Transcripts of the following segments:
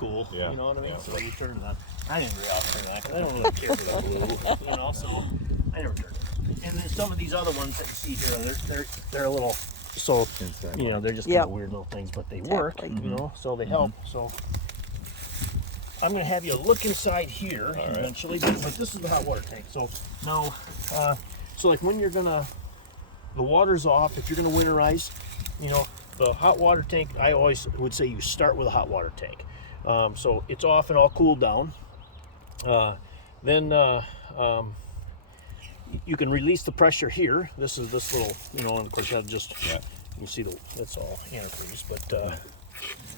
cool. Yeah. You know what I mean? Yeah. So you turn it on. I didn't really turn that because I don't really care for the blue. You know, so I never turned it. And then some of these other ones that you see here, they're a little. So Inside. you know, they're just kind of weird little things, but they work. You know, so they help. So I'm going to have you look inside here eventually, but this is the hot water tank. So now, so like when you're gonna, the water's off. If you're gonna winterize, you know, the hot water tank. I always would say you start with a hot water tank. So it's off and all cooled down. Then you can release the pressure here. This is this little, you know, and of course that'll just you can see that's all antifreeze, but.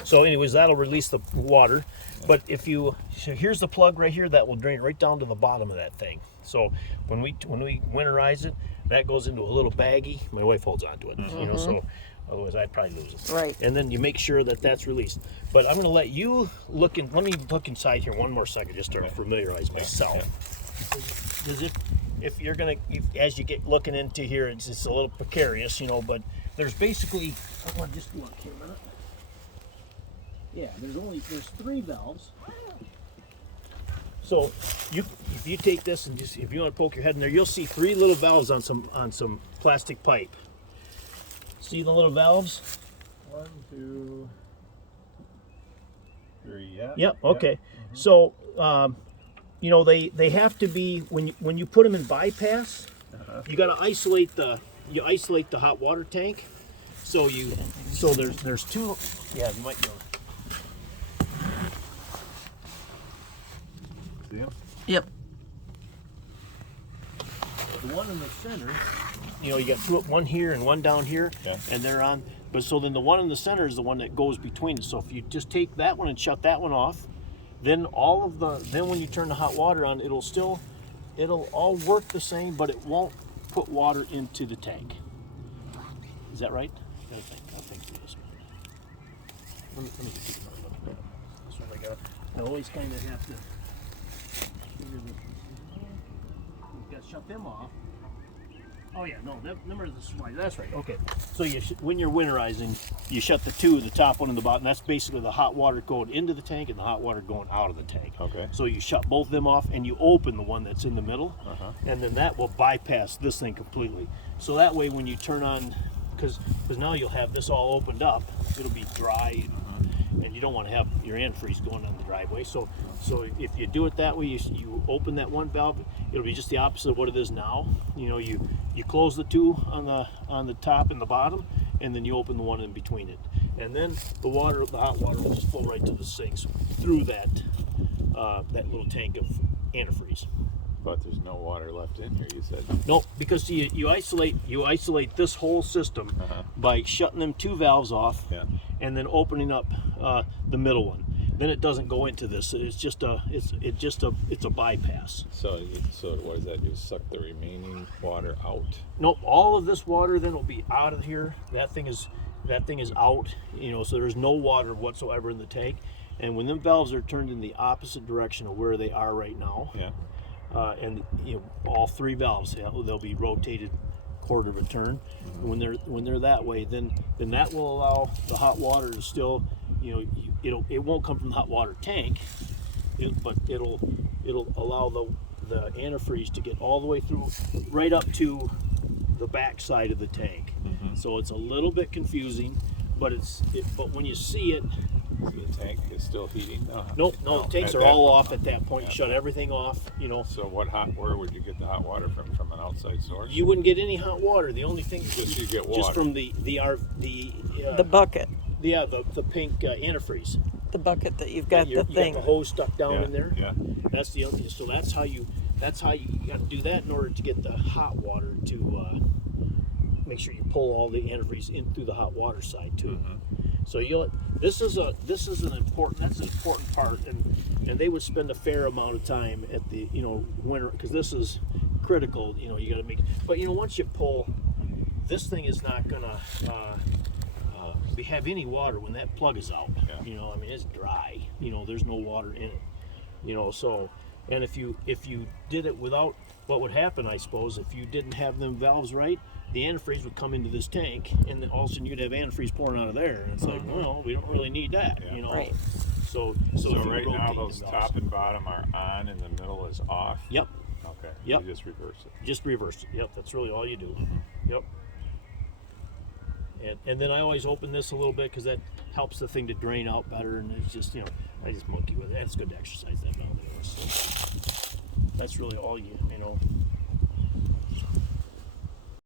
So anyways, that'll release the water. But if you, so here's the plug right here that will drain right down to the bottom of that thing. So when we winterize it, that goes into a little baggie. My wife holds onto it, you know, so otherwise I'd probably lose it. Right. And then you make sure that that's released. But I'm going to let you look in, let me look inside here one more second just to familiarize myself. Because if you're going to, as you get looking into here, it's a little precarious, you know, but there's basically, I want to just do on camera. Yeah, there's 3 valves. So if you take this and just if you want to poke your head in there, you'll see 3 little valves on some plastic pipe. See the little valves? 1, 2, 3. Yeah. Yep. Okay. So you know they have to be when you put them in bypass, you got to isolate the hot water tank. So there's 2. Yeah, you might go. Yep. The one in the center, you know, you got 2, one here and one down here, and they're on. But so then the one in the center is the one that goes between it. So if you just take that one and shut that one off, then then when you turn the hot water on, it'll all work the same, but it won't put water into the tank. Is that right? I think it is. Let me keep another look. That's what I always kind of have to. You've got to shut them off. Oh yeah, no, number is right. That's right. Okay, so when you're winterizing, you shut the top one and the bottom. That's basically the hot water going into the tank and the hot water going out of the tank. Okay. So you shut both of them off and you open the one that's in the middle, and then that will bypass this thing completely. So that way, when you turn on, because now you'll have this all opened up, it'll be dry. And you don't want to have your antifreeze going on the driveway. So if you do it that way, you open that one valve, it'll be just the opposite of what it is now. You know, you close the 2 on the top and the bottom, and then you open the one in between it. And then the hot water will just flow right to the sinks through that little tank of antifreeze. But there's no water left in here, you said. No, because you isolate this whole system by shutting them 2 valves off and then opening up the middle one. Then it doesn't go into this. It's just a bypass. So what does that do? Suck the remaining water out? Nope, all of this water then will be out of here. That thing is out, you know, so there's no water whatsoever in the tank. And when them valves are turned in the opposite direction of where they are right now, and you know, all 3 valves, they'll be rotated quarter of a turn. When they're that way, then that will allow the hot water to still, you know, it won't come from the hot water tank, but it'll allow the antifreeze to get all the way through, right up to the back side of the tank. So it's a little bit confusing, but but when you see it. So the tank is still heating? No, the tanks are all off at that point. You shut everything off, you know. So where would you get the hot water from an outside source? You wouldn't get any hot water. The only thing you get water. Just from the bucket. The pink antifreeze. The bucket that you've got You thing. got the hose stuck down in there. Yeah. That's the only. So that's how you got to do that in order to get the hot water to make sure you pull all the antifreeze in through the hot water side too. So that's an important part, and they would spend a fair amount of time at the winter, because this is critical. You know, you got to make. But once you pull, this thing is not gonna have any water when that plug is out. I mean, it's dry. There's no water in it. So, and if you did it without, what would happen, I suppose, if you didn't have them valves right, the antifreeze would come into this tank, and then all of a sudden you'd have antifreeze pouring out of there, and it's like, well, we don't really need that. Right. So So if you right now rotate those the top valves- and bottom are on and the middle is off? Yep. Okay. Yep. You just reverse it. Just reverse it. Yep, that's really all you do. Yep. And then I always open this a little bit because that helps the thing to drain out better. And it's just, I just monkey with it. It's good to exercise that valve anyway. So that's really all you know.